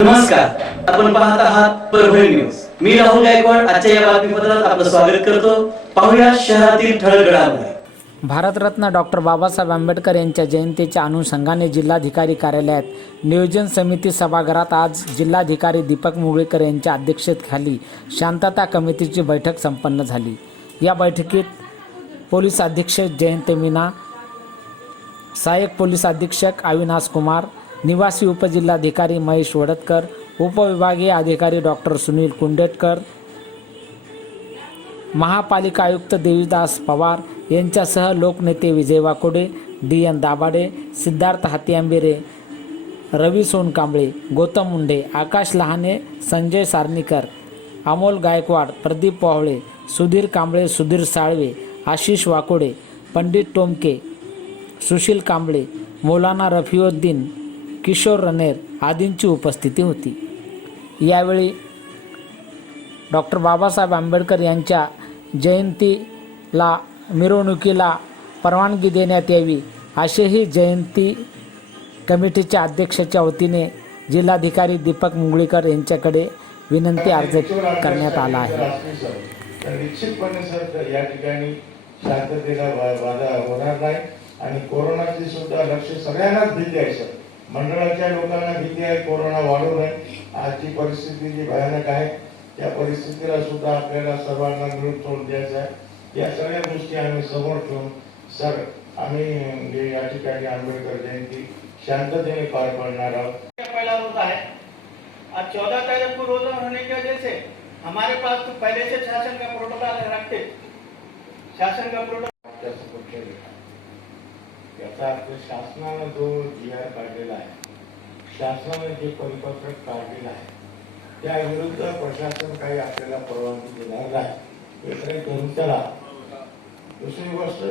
नमस्कार, आपण पाहत आहात परभणी न्यूज. मी राहुल गायकवाड. आजच्या या बातमीपत्रात आपलं स्वागत करतो. पाहूया शहरातील ठळक घडामोडी. भारतरत्न डॉक्टर बाबासाहेब आंबेडकर यांच्या जयंतीच्या अनुषंगाने जिल्हाधिकारी कार्यालयात नियोजन समिती सभागृहात आज जिल्हाधिकारी दीपक मुगळीकर यांच्या अध्यक्षतेखाली शांतता कमिटीची बैठक संपन्न झाली. या बैठकीत पोलीस अधीक्षक जयंत मीना, सहाय्यक पोलीस अधीक्षक अविनाश कुमार, निवासी उपजिल्हाधिकारी महेश वडतकर, उपविभागीय अधिकारी डॉक्टर सुनील कुंडेटकर, महापालिका आयुक्त देवीदास पवार यांच्यासह लोकनेते विजय वाकोडे, DN दाभाडे, सिद्धार्थ हातीआंबेरे, रवी सोनकांबळे, गौतम मुंडे, आकाश लहाने, संजय सारणीकर, अमोल गायकवाड, प्रदीप पोहळे, सुधीर कांबळे, सुधीर साळवे, आशिष वाकोडे, पंडित टोमके, सुशील कांबळे, मौलाना रफिउद्दीन, किशोर रनेर आदींची उपस्थिती होती. यावेळी डॉक्टर बाबासाहेब आंबेडकर यांच्या जयंतीला मिरवणुकीला परवानगी देण्यात यावी असेही जयंती कमिटीच्या अध्यक्षाच्या वतीने जिल्हाधिकारी दीपक मुगळीकर यांच्याकडे विनंती अर्ज करण्यात आला आहे. निश्चितपणे सर या ठिकाणी शांततेला बाधा होणार नाही आणि कोरोनाची सुद्धा लक्ष सगळ्यांनाच भीती आहे सर. मंडळाच्या लोकांना भीती आहे कोरोना वाढू नये. आजची परिस्थिती जी भयानक आहे त्या परिस्थितीला सुद्धा आपल्याला सर्वांना मिळून तोंड द्यायचं आहे. या सगळ्या गोष्टी आम्ही समोर ठेवून सर आम्ही या ठिकाणी आंबेडकर जयंती शांततेने पार पाडणार आहोत. पहला रोज है आज 14 तारीख को रोजा होने की वजह से हमारे पास तो पहले से शासन का प्रोटोकॉल रखते. शासन का प्रोटोकॉल याचा अर्थ शासनाने जो GR काढलेला आहे, शासनाने जे परिपत्रक काढलेलं आहे त्या विरुद्ध प्रशासन काही आपल्याला परवानगी देणार नाही. हे तरी करून चला. दुसरी गोष्ट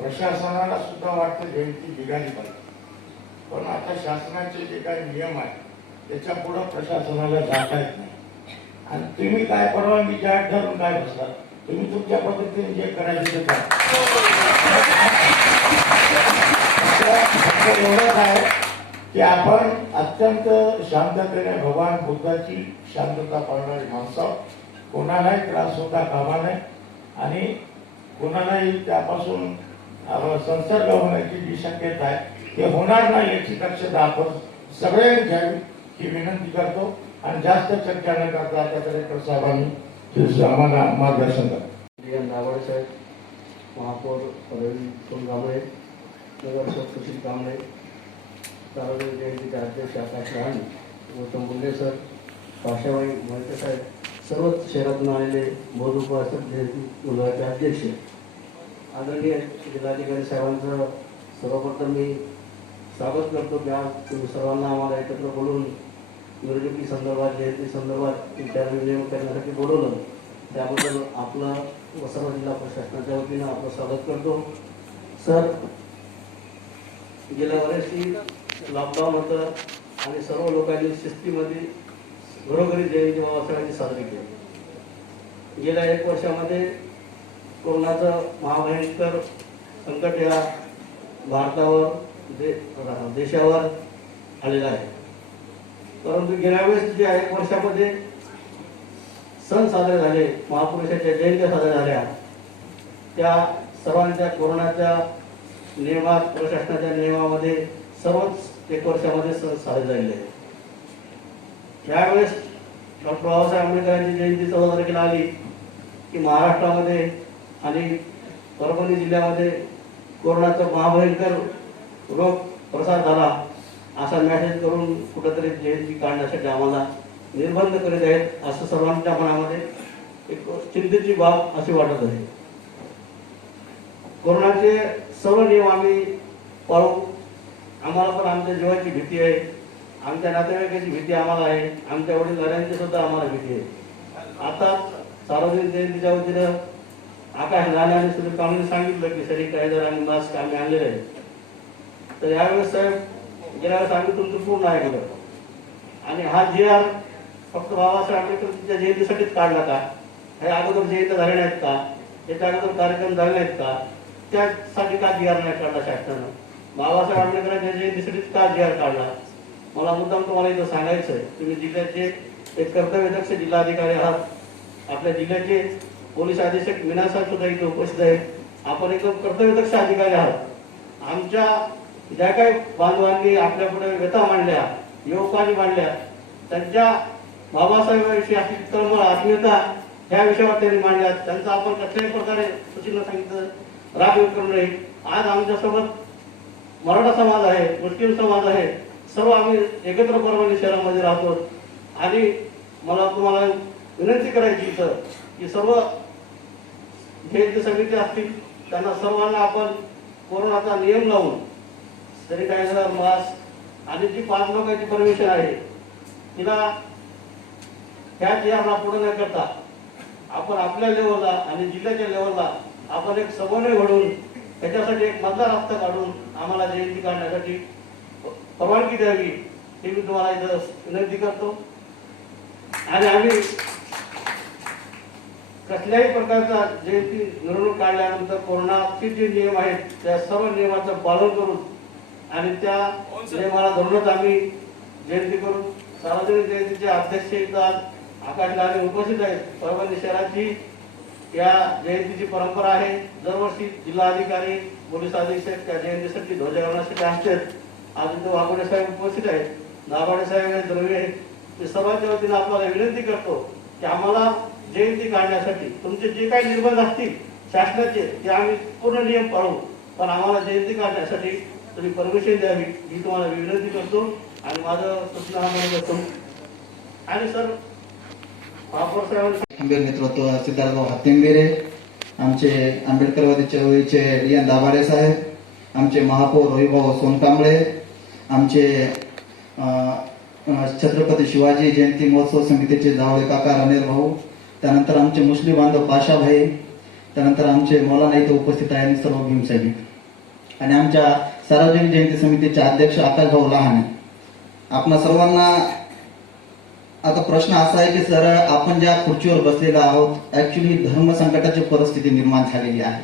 प्रशासनाला सुद्धा वाटतं जयंती निघाली पाहिजे, पण आता शासनाचे जे काही नियम आहेत त्याच्या पुढे प्रशासनाला जाता येत नाही. आणि तुम्ही काय परवानगी जाहीर धरून काय बसला, तुम्ही तुमच्या पद्धतीने जे करायचे ते करा. एवढंच आहे की आपण अत्यंत शांततेने भगवान बुद्धाची शांतता पाळणारी माणसं, कोणालाही त्रास होता कामा नये आणि कोणालाही त्यापासून संसर्ग होण्याची जी शक्यता आहे ते होणार नाही याची दक्षता आपण सगळ्यांनी घ्यावी ही विनंती करतो. आणि जास्त चर्चा न करता आता कलेक्टर साहेबांनी आम्हाला मार्गदर्शन करा. DN दाभाडे साहेब, महापौर रवी सोनकांबळे, नगरसेवक सुशील कांबळे, सार्वजनिक जयंतीचे अध्यक्ष आकाश लहाने, गौतम मुंडे सर, भाषाबाई मोहिते साहेब, सर्वच शहरातून आलेले बौद्ध उपासक जयंती मंडळाचे अध्यक्ष, आदरणीय जिल्हाधिकारी साहेबांचं सर्वप्रथम मी स्वागत करतो की आज तुम्ही सर्वांना आम्हाला एकत्र बोलून निवडणुकी संदर्भात जयंती संदर्भात विचारविनिमय करण्यासाठी बोलवलं. त्याबद्दल आपलं व सर्व जिल्हा प्रशासनाच्या वतीनं आपलं स्वागत करतो. सर, गेल्या वर्षी लॉकडाऊन होतं आणि सर्व लोकांनी शिस्तीमध्ये घरोघरी जयंती बाबासाहेबांची साजरी केली. गेल्या 1 वर्षामध्ये कोरोनाचं महाभयंकर संकट या भारतावर देशावर आलेलं आहे. परंतु गेल्या वेळेस जे 1 वर्षामध्ये सण साजरे झाले, महापुरुषाच्या जयंत्या साजऱ्या झाल्या, त्या सर्वांच्या कोरोनाच्या नियमात, प्रशासनाच्या नियमामध्ये सर्वच 1 वर्षामध्ये सण साजरे झालेले आहेत. यावेळेस डॉक्टर बाबासाहेब आंबेडकरांची जयंती 14 तारखेला आली की महाराष्ट्रामध्ये आणि परभणी जिल्ह्यामध्ये कोरोनाचा महाभयंकर रोग प्रसार झाला असा मेसेज करून कुठेतरी जयंती काढण्यासाठी आम्हाला निर्बंध करीत आहेत असं सर्वांच्या मनामध्ये एक चिंतेची बाब अशी वाटत आहे. कोरोनाचे सर्व नियम आम्ही पाळू. आम्हाला पण आमच्या जीवाची भीती आहे, आमच्या नातेवाईकाची भीती आम्हाला आहे, आमच्या वडीलधाऱ्यांची सुद्धा आम्हाला भीती आहे. आता सार्वजनिक जयंतीच्या वतीनं आकाश लहाने आणि सुनील कांबळेंनी सांगितलं की सॅनिटायझर आणि मास्क आम्ही आणलेले आहे. तर यावेळेस साहेब, गेल्या वेळेस आम्ही तुमचं पूर्ण ऐकलं आणि हा GR फक्त बाबासाहेब आंबेडकरच्या जयंतीसाठीच काढला का? हे अगोदर जयंती झाले नाहीत का? याच्या अगोदर कार्यक्रम झाले नाहीत का? त्यासाठी का GR नाही काढला शासनानं? बाबासाहेब आंबेडकरांच्या जयंतीसाठीच का GR काढला? मला मुद्दाम तुम्हाला इथं सांगायचं आहे, तुम्ही जिल्ह्याचे एक कर्तव्यदक्ष जिल्हाधिकारी आहात. आपल्या जिल्ह्याचे पोलीस अधीक्षक मीना साहेब सुद्धा इथे उपस्थित आहेत. आपण एकदम कर्तव्यदक्ष अधिकारी आहात. आमच्या ज्या काही बांधवांनी आपल्या पुढे व्यथा मांडल्या, युवकांनी मांडल्या, त्यांच्या बाबासाहेबांविषयी अशी तळमळ आत्मीयता ह्या विषयावर त्यांनी मांडल्या, त्यांचा आपण कसल्याही प्रकारे सुशील सांगितलं राग करू नये. आज आमच्यासोबत मराठा समाज आहे, मुस्लिम समाज आहे, सर्व आम्ही एकत्र परभणी शहरामध्ये राहतो. आणि मला तुम्हाला विनंती करायची इथं की सर्व जे समिती असतील त्यांना सर्वांना आपण कोरोनाचा नियम लावून सॅनिटायझर, मास्क आणि जी 5 लोकांची परमिशन आहे तिला ह्या नियमाला पुढे न करता आपण आपल्या लेवलला आणि जिल्ह्याच्या लेवलला आपण एक समन्वय घडवून त्याच्यासाठी एक मतदार हप्ता काढून आम्हाला जयंती काढण्यासाठी परवानगी द्यावी हे मी तुम्हाला इथं विनंती करतो. आणि आम्ही कसल्याही प्रकारचा जयंती मिरवणूक काढल्यानंतर कोरोनाचे जे नियम आहेत त्या सर्व नियमाचं पालन करून आणि त्या नियमाला धरूनच आम्ही जयंती करू. सार्वजनिक जयंतीचे अध्यक्ष इथं आकाश लाले उपस्थित आहेत. परभणी शहराची या जयंतीची परंपरा आहे. दरवर्षी जिल्हाधिकारी, पोलीस अधीक्षक त्या जयंतीसाठी ध्वजारोहणासाठी असतात. आज इथं वाघोडे साहेब उपस्थित आहेत, नागोडे साहेब आहेत, दरवे आहेत. मी सर्वांच्या वतीनं आपल्याला विनंती करतो की आम्हाला जयंती काढण्यासाठी तुमचे जे काही निर्बंध असतील शासनाचे ते आम्ही पूर्ण नियम पाळू, पण आम्हाला जयंती काढण्यासाठी तुम्ही परमिशन द्यावी ही तुम्हाला विनंती करतो. आणि माझं सूचना करतो. आणि सर महापौर साहेबांनी नेतृत्व सिद्धार्थभाऊ हत्तेंबेरे, आमचे आंबेडकरवादी चळवळीचे रियान दाभाडे साहेब, आमचे महापौर रविभाऊ सोनकांबळे, आमचे छत्रपती शिवाजी जयंती महोत्सव समितीचे जावळे काका रणेर भाऊ, त्यानंतर आमचे मुस्लिम बांधव पाशाभाई, त्यानंतर आमचे मौलाना इथे उपस्थित आहे आणि सर्व भीमसैनिक आणि आमच्या सार्वजनिक जयंती समितीचे अध्यक्ष आकाशभाऊ लहाने. आपणा सर्वांना आता प्रश्न असा आहे की सर, आपण ज्या खुर्चीवर बसलेलो आहोत ऍक्च्युली धर्म संकटाची परिस्थिती निर्माण झालेली आहे.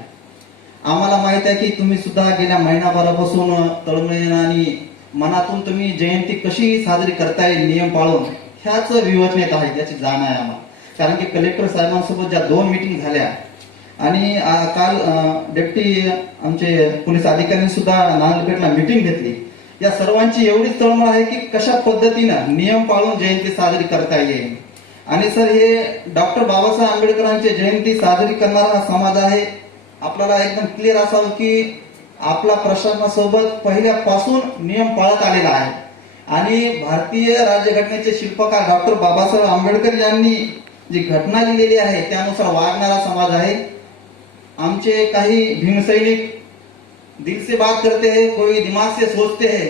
आम्हाला माहित आहे की तुम्ही सुद्धा गेल्या महिनाभरापासून तळमळीने आणि मनातून तुम्ही जयंती कशी साजरी करता येईल नियम पाळून ह्याच विवेचनेत आहे, याची जाण आहे आम्हाला. कारण की कलेक्टर साहेबांसोबत ज्या 2 मीटिंग झाल्या आणि काल डेप्टी आमचे पोलीस अधिकाऱ्यांनी सुद्धा नांदेडला मीटिंग घेतली, या सर्वांची एवढीच तळमळ आहे की कशा पद्धतीनं नियम पाळून जयंती साजरी करता येईल. आणि सर, हे डॉक्टर बाबासाहेब आंबेडकरांची जयंती साजरी करणारा हा समाज आहे. आपल्याला एकदम क्लिअर असावं की आपला प्रशासनासोबत पहिल्यापासून नियम पाळत आलेला आहे. आणि भारतीय राज्यघटनेचे शिल्पकार डॉक्टर बाबासाहेब आंबेडकर यांनी जी घटना लिहिलेली आहे त्यानुसार वागणारा समाज आहे. आमचे काही भीमसैनिक दिल से बात करते हैं, कोई दिमाग से सोचते हैं.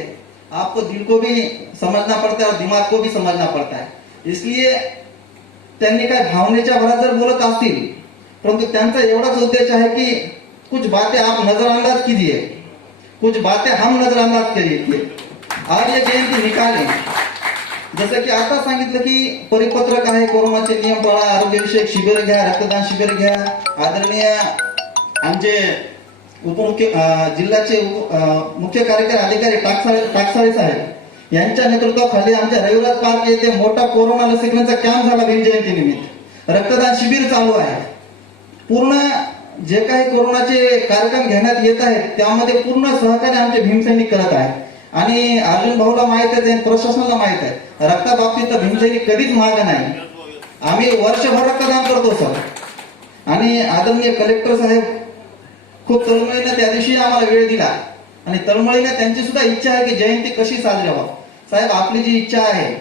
आपको दिल को भी समझना पड़ता है और दिमाग को भी समझना पड़ता है. इसलिए त्यांनी काय भावनेच्या भरात जर बोलत असतील, परंतु त्यांचा एवढाच उद्देश आहे की कुछ बातें आप नजरअंदाज कीजिए, कुछ बातें हम नजरअंदाज करिए और ये जयंती निकालें. जसं की आता सांगितलं की परिपत्रक आहे, कोरोनाचे नियम पाळा, आरोग्यविषयक शिबिर घ्या, रक्तदान शिबिर घ्या. आदरणीय आमचे जिल्ह्याचे मुख्य कार्यकारी अधिकारी टाकसाळे साहेब यांच्या नेतृत्वाखाली आमच्या रविराज पार्क येथे मोठा कोरोना लसीकरणाचा कॅम्प झाला. भीम जयंती निमित्त रक्तदान शिबिर चालू आहे. पूर्ण जे काही कोरोनाचे कार्यक्रम घेण्यात येत आहेत त्यामध्ये पूर्ण सहकार्य आमचे भीमसैनिक करत आहेत. आणि अर्जुन भाऊला माहित आहे, प्रशासनाला माहित आहे, रक्ताबाबतीत भीमसैनिक कधीच मागे नाही. आम्ही वर्षभर रक्तदान करतो सर. आणि आदरणीय कलेक्टर साहेब खूप तळमळीने त्या दिवशी आम्हाला वेळ दिला आणि तळमळीने त्यांची सुद्धा इच्छा आहे की जयंती कशी साजरी व्हावी. साहेब, आपली जी इच्छा आहे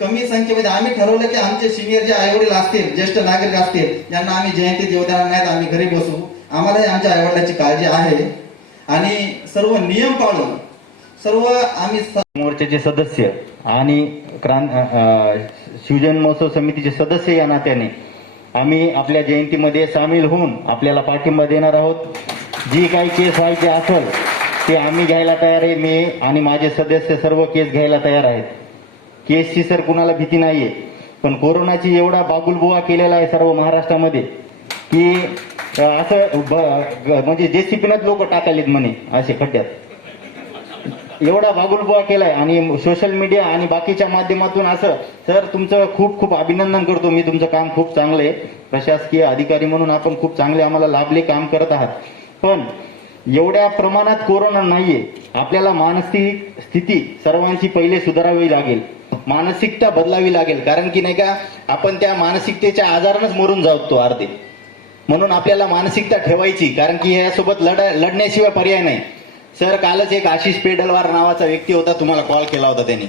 कमी संख्येमध्ये आम्ही ठरवलं की आमचे सिनियर जे आईवडील असतील, ज्येष्ठ नागरिक असतील, ज्यांना आम्ही जयंती देऊ देणार नाहीत, आम्ही घरी बसू. आम्हालाही आमच्या आईवडिलांची काळजी आहे. आणि सर्व नियम पाळून सर्व आम्ही मोर्चाचे सदस्य आणि शिवजयंती महोत्सव समितीचे सदस्य या नात्याने आम्ही आपल्या जयंतीमध्ये सामील होऊन आपल्याला पाठिंबा देणार आहोत. जी काही केस व्हायची असेल ते आम्ही घ्यायला तयार आहे. मी आणि माझे सदस्य सर्व केस घ्यायला तयार आहेत. केसची सर कुणाला भीती नाहीये, पण कोरोनाची एवढा बागुलबुवा केलेला आहे सर्व महाराष्ट्रामध्ये की असं म्हणजे जेसीपीनच लोक टाकालेत म्हणे असे खड्ड्यात. एवढा बागुलबुवा केलाय आणि सोशल मीडिया आणि बाकीच्या माध्यमातून असं, सर तुमचं खूप खूप अभिनंदन करतो मी. तुमचं काम खूप चांगलं आहे. प्रशासकीय अधिकारी म्हणून आपण खूप चांगले आम्हाला लाभले काम करत आहात. पण एवढ्या प्रमाणात कोरोना नाहीये. आपल्याला मानसिक स्थिती सर्वांची पहिले सुधारावी लागेल, मानसिकता बदलावी लागेल. कारण की नाही का, आपण त्या मानसिकतेच्या आजारानंच मरून जातो अर्धे. म्हणून आपल्याला मानसिकता ठेवायची, कारण की यासोबत लढण्याशिवाय पर्याय नाही. सर कालच एक आशिष पेडलवार नावाचा व्यक्ती होता, तुम्हाला कॉल केला होता त्याने.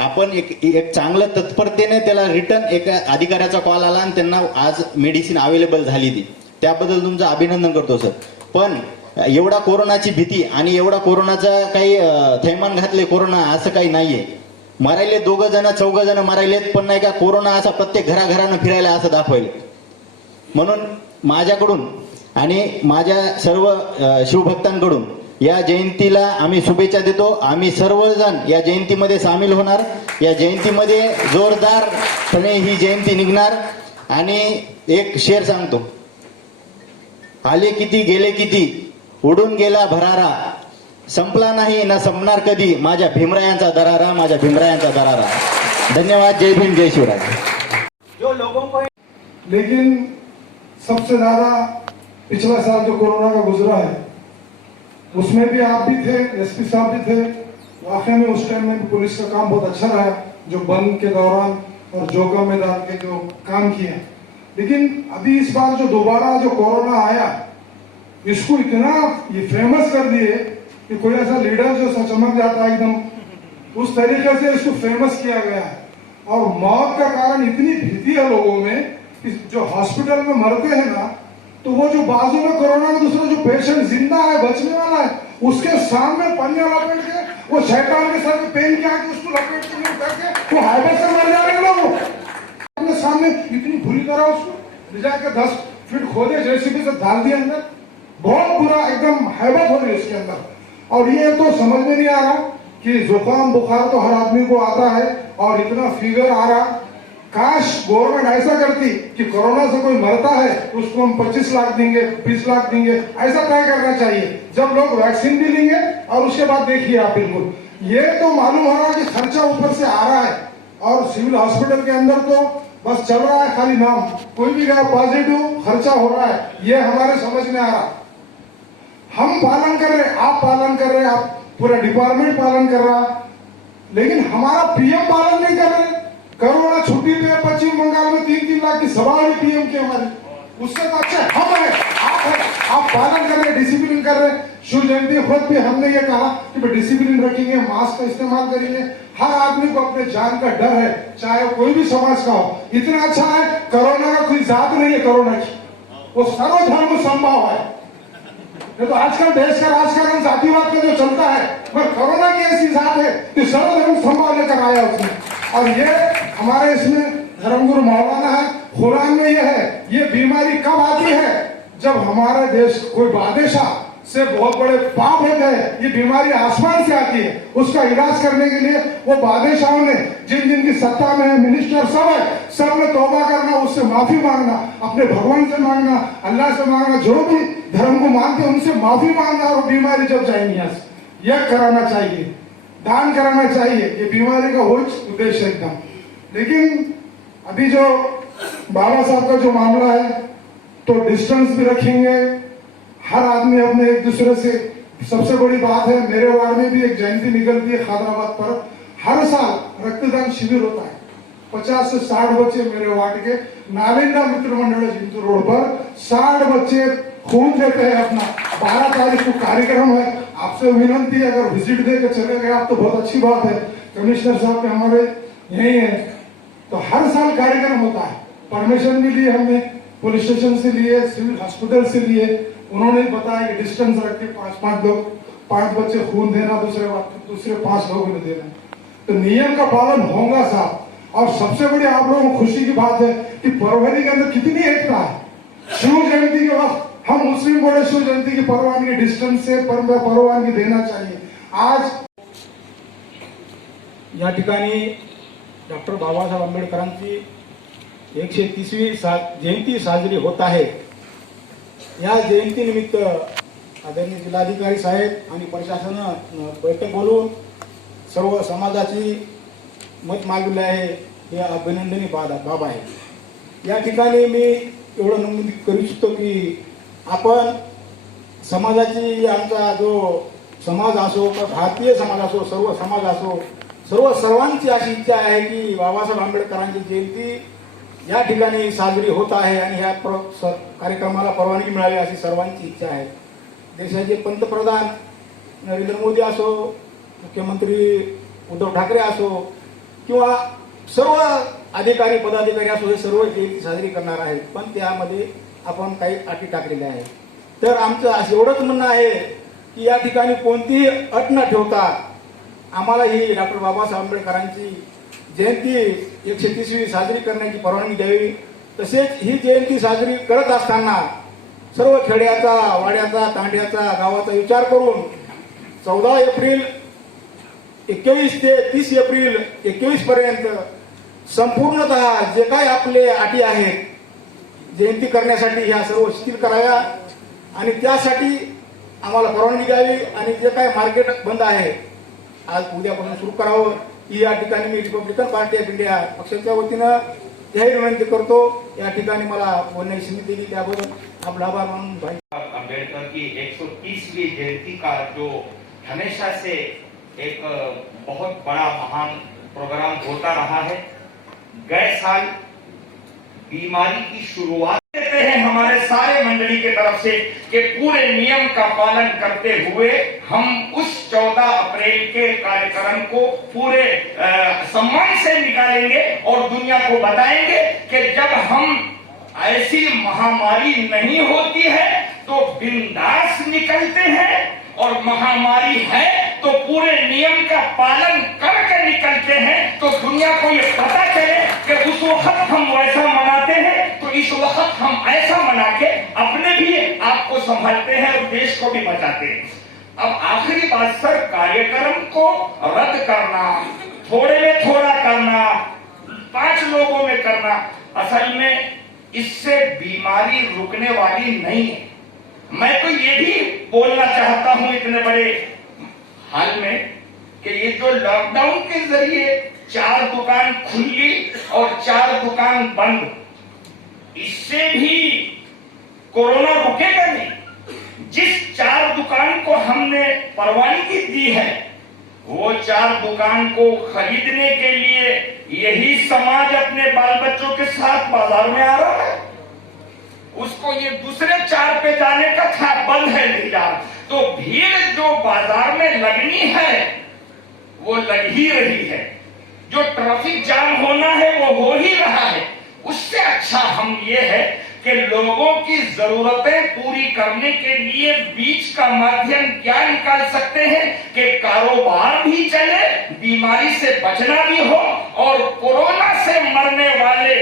आपण एक चांगलं तत्परतेने त्याला रिटर्न एक अधिकाऱ्याचा कॉल आला आणि त्यांना आज मेडिसिन अवेलेबल झाली ती, त्याबद्दल तुमचं अभिनंदन करतो सर. पण एवढा कोरोनाची भीती आणि एवढा कोरोनाचा काही थैमान घातले कोरोना असं काही नाहीये. मरायले 2 जण 4 जण मरायलेत, पण नाही का कोरोना असा प्रत्येक घराघरानं फिरायला असं दाखवायला. म्हणून माझ्याकडून आणि माझ्या सर्व शिवभक्तांकडून या जयंतीला आम्ही शुभेच्छा देतो. आम्ही सर्वजण या जयंतीमध्ये सामील होणार. या जयंतीमध्ये जोरदारपणे ही जयंती निघणार. आणि एक शेर सांगतो, आले किती गेले किती, उडून गेला भरारा, संपला नाही ना संपणार कधी, माझ्या भीमरायांचा दरारा, माझ्या भीमरायांचा दरारा. धन्यवाद. जय भीम, जय शिवराय. जो लोगों को लेकिन सबसे ज्यादा पिछला साल जो कोरोना का गुजरा है उसमें भी आप भी थे, एसपी साहब भी थे. वाकई में उस टाइम में भी पुलिस का काम बहुत अच्छा रहा, जो बंद के दौरान और जोगा में डाल के जो काम किया. लेकिन अभी इस बार जो दोबारा जो कोरोना आया, इसको इतना ये फेमस कर दिए कि कोई ऐसा लीडर जो चमक जाता है एकदम, उस तरीके से इसको फेमस किया गया है. और मौत का कारण इतनी भीति है लोगों में कि जो हॉस्पिटल में मरते हैं ना, तो वो जो बाजू में कोरोना में दूसरा जो पेशेंट जिंदा है, बचने वाला है, उसके सामने पन्निया लपेट के वो शैतान के साथ पेन के आके उसको लपेट के नहीं करके वो हाईवे से मर जा रहे हैं लोग. अपने सामने इतनी बुरी तरह उसको ले जाकर 10 फीट खोदे, जेसीबी से डाल दिया अंदर. बहुत बुरा एकदम हैबत हो रही है उसके अंदर. और ये तो समझ में नहीं आ रहा कि जुकाम बुखार तो हर आदमी को आता है और इतना फीवर आ रहा. काश गवर्नमेंट ऐसा करती कि कोरोना से कोई मरता है उसको हम 25 लाख देंगे, 20 लाख देंगे, ऐसा तय करना चाहिए. जब लोग वैक्सीन भी लेंगे और उसके बाद देखिए आप, बिल्कुल ये तो मालूम हो रहा कि खर्चा ऊपर से आ रहा है. और सिविल हॉस्पिटल के अंदर तो बस चल रहा है खाली नाम, कोई भी गया पॉजिटिव, खर्चा हो रहा है. ये हमारे समझ में आ रहा. हम पालन कर रहे, आप पालन कर रहे, आप पूरा डिपार्टमेंट पालन कर रहा, लेकिन हमारा पीएम पालन नहीं कर रहे. कोरोना छुट्टी पे पश्चिम बंगाल में 3-3 लाख की सभा हुई पीएम की हमारी. उससे तो अच्छा हम है, आप पालन कर रहे, डिसिप्लिन कर रहे. शिव जयंती खुद भी हमने ये कहा कि डिसिप्लिन रखेंगे, मास्क का इस्तेमाल करेंगे. हर आदमी को अपने जान का डर है, चाहे कोई भी समाज का हो. इतना अच्छा है, कोरोना का कोई जात नहीं है. कोरोना की वो सर्वधर्म संभव है. तो आजकल देश का राजकारण जातिवाद का जो चलता है, मगर कोरोना की ऐसी जात है कि सर्वधर्म संभव लेकर आया उसने. और ये हमारे इसमें धर्मगुरु मौलाना है, कुरान में ये है. ये बीमारी कब आती है? जब हमारे देश कोई बादशाह से बहुत बड़े पाप होते हैं. ये बीमारी आसमान से आती है. उसका इलाज करने के लिए वो बादशाहों ने, जिन जिन की सत्ता में है, मिनिस्टर सब है, सब ने तौबा करना, उससे माफी मांगना, अपने भगवान से मांगना, अल्लाह से मांगना, जो भी धर्म को मानते हैं उनसे माफी मांगना. और बीमारी जब जाएंगी यहाँ से, यह कराना चाहिए, दान कराना चाहिए. ये बीमारी का वही उद्देश्य एकदम. लेकिन अभी जो बाबा साहब का जो मामला है, तो डिस्टेंस भी रखेंगे, हर आदमी अपने एक दूसरे से. सबसे बड़ी बात है, मेरे वार्ड में भी एक जयंती निकलती है खादराबाद पर. हर साल रक्तदान शिविर होता है. 50 से 60 बच्चे मेरे वार्ड के नालंदा मित्र मंडल जिंतूर रोड पर 60 बच्चे खून देते हैं अपना. 12 तारीख को कार्यक्रम है. आपसे विनंती है, अगर विजिट दे के चले गए आप तो बहुत अच्छी बात है. कमिश्नर साहब के हमारे यही है, तो हर साल कार्यक्रम होता है. परमिशन भी लिए हमने, पुलिस स्टेशन से लिए, सिविल हॉस्पिटल से लिए. उन्होंने बताया कि डिस्टेंस रख के 5-5 लोग, 5 बच्चे खून देना, दूसरे 5 लोगों ने देना. तो नियम का पालन होगा साहब. और सबसे बड़ी आप लोगों को खुशी की बात है कि परवरी के अंदर कितनी एकता है. शिव जयंती के वक्त हम मुस्लिम बोले शिव जयंती की परवानगी डिस्टेंस से परवानगी देना चाहिए. आज या ठिकाणी डॉक्टर बाबासाहेब आंबेडकरांची 130वी जयंती साजरी होत आहे. या जयंतीनिमित्त आदरणीय जिल्हाधिकारी साहेब आणि प्रशासनानं बैठक बोलवून सर्व समाजाची मत मागवले आहे, हे अभिनंदनीय बाब आहे। या ठिकाणी मी एवढं नमूद करू इच्छितो की आपण समाजाची, आमचा जो समाज असो, भारतीय समाज असो, सर्व समाज असो, सर्वांची अशी इच्छा आहे की बाबासाहेब आंबेडकरांची जयंती या ठिकाणी साजरी होत आहे आणि ह्या कार्यक्रमाला परवानगी मिळावी अशी सर्वांची इच्छा आहे। देशाचे पंतप्रधान नरेंद्र मोदी असो, मुख्यमंत्री उद्धव ठाकरे असो किंवा सर्व अधिकारी पदाधिकारी असो, हे सर्व जयंती साजरी करणार आहेत, पण त्यामध्ये आपण काही अटी टाकलेल्या आहेत। तर आमचं असं एवढंच म्हणणं आहे की या ठिकाणी कोणतीही अट न ठेवता आम्हाला ही डॉक्टर बाबासाहेब आंबेडकरांची जयंती 130वी साजरी करण्याची परवानगी द्यावी। तसेच ही जयंती साजरी करत असताना सर्व खेड्याचा, वाड्याचा, तांड्याचा, गावाचा विचार करून 14 एप्रिल 21 ते 30 एप्रिल 21 पर्यंत संपूर्णतः जे काही आपले अटी आहेत जयंती करण्यासाठी ह्या सर्व शिथिल कराव्या आणि त्यासाठी आम्हाला परवानगी द्यावी आणि जे काही मार्केट बंद आहे आज उद्यापासून सुरू करावं, ही या ठिकाणी मी रिपब्लिकन पार्टी ऑफ इंडिया पक्षाच्या वतीनं जाहीर विनंती करतो। या ठिकाणी मला बोलण्याची संधी दिली त्याबद्दल आपला आभार मानून भाई अम्बेडकर की 130वीं जयंती का जो हमेशा से एक बहुत बड़ा महान प्रोग्राम होता रहा है। गए साल बीमारी की शुरुआत देते हैं हमारे सारे मंडली के तरफ से कि पूरे नियम का पालन करते हुए हम उस 14 अप्रैल के कार्यक्रम को पूरे सम्मान से निकालेंगे और दुनिया को बताएंगे कि जब हम ऐसी महामारी नहीं होती है तो बिंदास निकलते हैं और महामारी है तो पूरे नियम का पालन करके निकलते हैं। तो दुनिया को ये पता चले कि उस वक्त हम वैसा मनाते हैं तो इस वक्त हम ऐसा मना के अपने भी आप को संभालते हैं और देश को भी बचाते हैं। अब आखिरी बात सर, कार्यक्रम को रद्द करना, थोड़े में थोड़ा करना, 5 लोगों में करना, असल में इससे बीमारी रुकने वाली नहीं है। मैं तो ये भी बोलना चाहता हूं इतने बड़े हाल में कि ये जो लॉकडाउन के जरिए 4 दुकान खुली और 4 दुकान बंद, इससे भी कोरोना रुकेगा नहीं। जिस 4 दुकान को हमने परवानगी दी है वो 4 दुकान को खरीदने के लिए यही समाज अपने बाल बच्चों के साथ बाजार में आ रहा है। उसको ये दूसरे 4 पे जाने का था, बंद है नहीं जा रहा। तो भीड़ जो बाजार में लगनी है वो लग ही रही है, जो ट्रैफिक जाम होना है वो हो ही रहा है। उससे अच्छा हम ये है कि लोगों की जरूरतें पूरी करने के लिए बीच का माध्यम क्या निकाल सकते हैं कि कारोबार भी चले, बीमारी से बचना भी हो और कोरोना से मरने वाले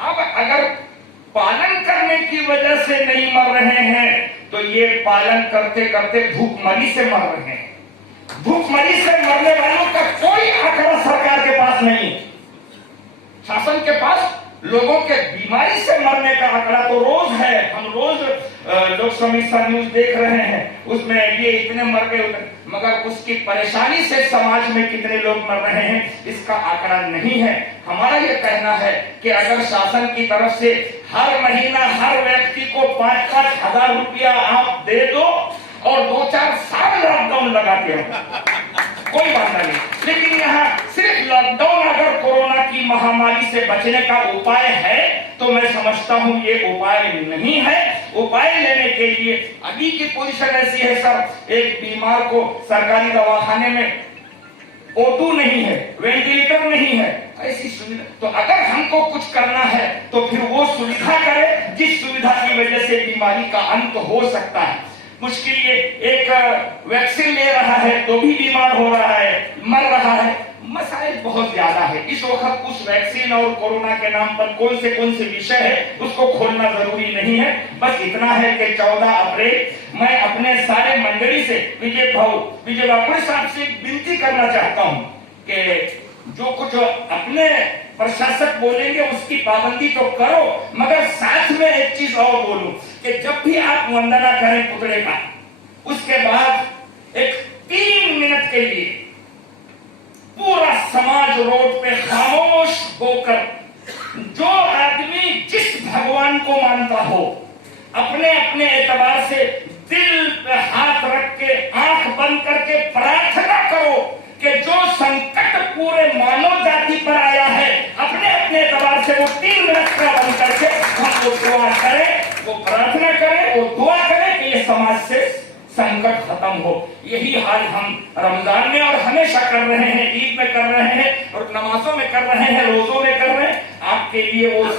अब अगर पालन करने की वजह से नहीं मर रहे हैं तो ये पालन करते करते भूखमरी से मर रहे हैं। भूखमरी से मरने वालों का कोई आंकड़ा सरकार के पास नहीं, शासन के पास लोगों के बीमारी से मरने का आंकड़ा तो रोज है। हम रोज लोक समीक्षा न्यूज देख रहे हैं, उसमें ये इतने मर गए, मगर उसकी परेशानी से समाज में कितने लोग मर रहे हैं इसका आंकड़ा नहीं है। हमारा ये कहना है कि अगर शासन की तरफ से हर महीना हर व्यक्ति को 5-5 हजार रुपया आप दे दो और 2-4 साल लॉकडाउन लगाते हो कोई बात नहीं, लेकिन यहाँ सिर्फ लॉकडाउन अगर कोरोना की महामारी से बचने का उपाय है तो मैं समझता हूँ ये उपाय नहीं है। उपाय लेने के लिए अभी की पोजीशन ऐसी है सर, एक बीमार को सरकारी दवाखाने में O2 नहीं है, वेंटिलेटर नहीं है, ऐसी सुविधा, तो अगर हमको कुछ करना है तो फिर वो सुविधा करें जिस सुविधा की वजह से बीमारी का अंत हो सकता है। मुश्किल ये एक वैक्सीन ले रहा है तो भी बीमार हो रहा है, मर रहा है, मसाइल बहुत ज्यादा है। इस वक्त उस वैक्सीन और कोरोना के नाम पर कौन से विषय है उसको खोलना जरूरी नहीं है। बस इतना है कि 14 अप्रैल मैं अपने सारे मंडली से विजय बापुरे साहब से विनती करना चाहता हूं कि जो कुछ अपने प्रशासक बोलेंगे उसकी पाबंदी तो करो, मगर साथ में एक चीज और बोलूं कि जब भी आप वंदना करें पुतले का उसके बाद एक 3 मिनट के लिए पूरा समाज रोड पे खामोश होकर, जो आदमी जिस भगवान को मानता हो, अपने अपने एतबार से दिल पे हाथ रख के आंख बंद करके प्रार्थना करो कि जो संकट पूरे मानव जाति पर आया है, अपने अपने एतबार से वो 3 मिनट का बंद करके हम वो दुआ करें, वो प्रार्थना करें, वो दुआ करें कि ये समाज से संकट खत्म हो। यही हाल हम रमजान में और हमेशा कर रहे हैं, ईद में कर रहे हैं और नमाजों में कर रहे हैं, रोजों में कर रहे हैं। आपके लिए वो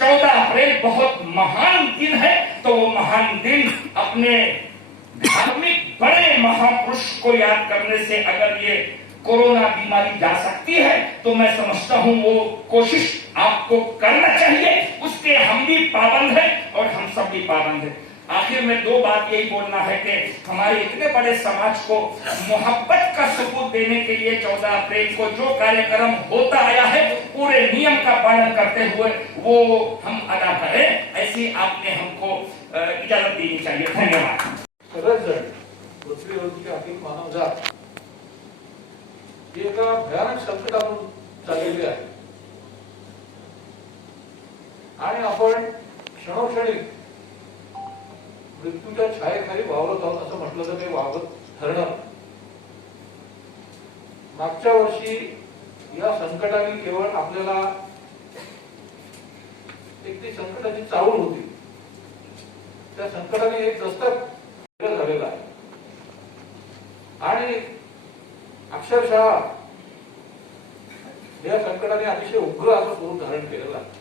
14 अप्रैल बहुत महान दिन है, तो वो महान दिन अपने धार्मिक बड़े महापुरुष को याद करने से अगर ये कोरोना बीमारी जा सकती है, तो मैं समझता हूं वो कोशिश आपको करना चाहिए। उसके हम भी पाबंद हैं और हम सब भी पाबंद हैं। आखिर में 2 बात यही बोलना है कि हमारे इतने बड़े समाज को मोहब्बत का सबूत देने के लिए 14 अप्रैल को जो कार्यक्रम होता आया है, पूरे नियम का पालन करते हुए वो हम अदा करें, ऐसी आपने हमको इजाजत देनी चाहिए। धन्यवाद। सगळेच जण पृथ्वीवरची अखिल मानवजात ही एका भयानक संकटातून चाललेली आहे आणि आपण क्षणोक्षणी मृत्यूच्या छायेखाली वावरत आहोत असं म्हटलं तर ते वावरत ठरणार. मागच्या वर्षी या संकटाने केवळ आपल्याला एक ती संकटाची चाहूल होती, त्या संकटाने एक दस्तक झालेला आहे आणि अक्षरशः या संकटाने अतिशय उग्र असं स्वरूप धारण केलेलं आहे.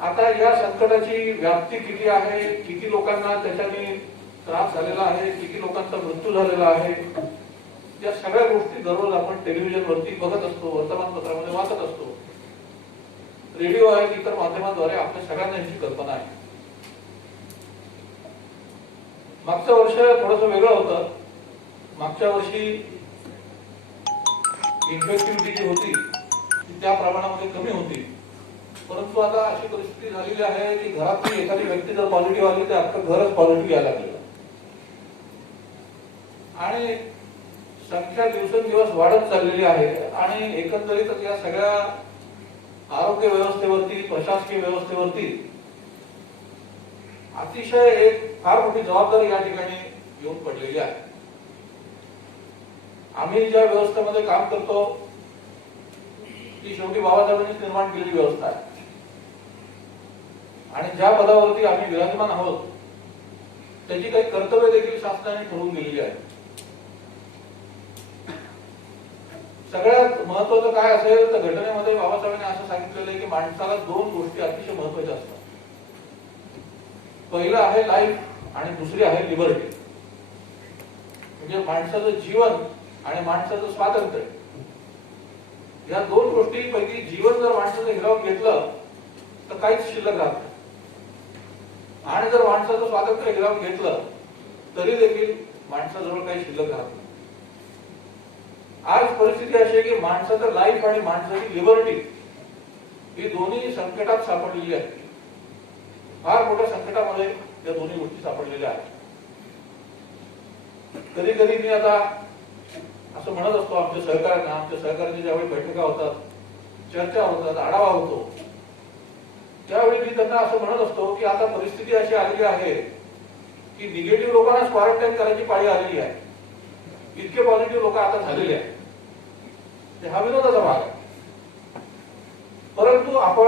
आता या संकटाची व्याप्ती किती आहे, किती लोकांना त्याच्याने त्रास झालेला आहे, किती लोकांचा मृत्यू झालेला आहे, या सगळ्या गोष्टी दररोज आपण टेलिव्हिजनवरती बघत असतो, वर्तमानपत्रामध्ये वाचत असतो, रेडिओ आहे, इतर माध्यमांद्वारे आपल्या सगळ्यांना याची कल्पना आहे. मागचं वर्ष थोडंसं वेगळं होतं. मागच्या वर्षी इन्फेक्टिव्हिटी जी होती ती त्या प्रमाणामध्ये कमी होती, परंतु आता अशी परिस्थिती झालेली आहे की घरातली एखादी व्यक्ती जर पॉझिटिव्ह आली तर अख्खं घरच पॉझिटिव्ह यायला लागलं आणि संख्या दिवसेंदिवस वाढत चाललेली आहे. आणि एकंदरीतच या सगळ्या आरोग्य व्यवस्थेवरती, प्रशासकीय व्यवस्थेवरती अतिशय एक फार मोठी जबाबदारी या ठिकाणी येऊन पडलेली आहे. आम्ही ज्या व्यवस्थेमध्ये काम करतो ती शेवटी बाबासाहेबांनी निर्माण केलेली व्यवस्था आहे आणि ज्या पदावरती आम्ही विराजमान आहोत त्याची काही कर्तव्य देखील शासनाने ठरवून दिलेली आहे. सगळ्यात महत्वाचं काय असेल तर घटनेमध्ये बाबासाहेबांनी असं सांगितलेलं आहे की माणसाला 2 गोष्टी अतिशय महत्वाच्या असतात. पहिलं आहे लाईफ आणि दुसरी आहे लिबर्टी, म्हणजे माणसाचं जीवन आणि माणसाचं स्वातंत्र्य. या 2 गोष्टींपैकी जीवन जर माणसाचं हिरावून घेतलं तर काहीच शिल्लक राहत नाही आणि जर माणसाचं स्वातंत्र्य हिरावून घेतलं तरी देखील माणसाजवळ काही शिल्लक राहत नाही. आज परिस्थिती अशी आहे की माणसाचं लाईफ आणि माणसाची लिबर्टी ही दोन्ही संकटात सापडलेली आहे. फार मोठ्या संकटामध्ये या दोन्ही गोष्टी सापडलेल्या आहेत. कधी कधी मी आता असं म्हणत असतो आमच्या सहकार्याच्या ज्यावेळी बैठका होतात, चर्चा होतात, आढावा होतो, त्यावेळी मी त्यांना असं म्हणत असतो की आता परिस्थिती अशी आलेली आहे की निगेटिव्ह लोकांना क्वारंटाईन करायची पाळी आलेली आहे. इतके पॉझिटिव्ह लोक आता झालेले आहेत. हा विनोदाचा भाग आहे, परंतु आपण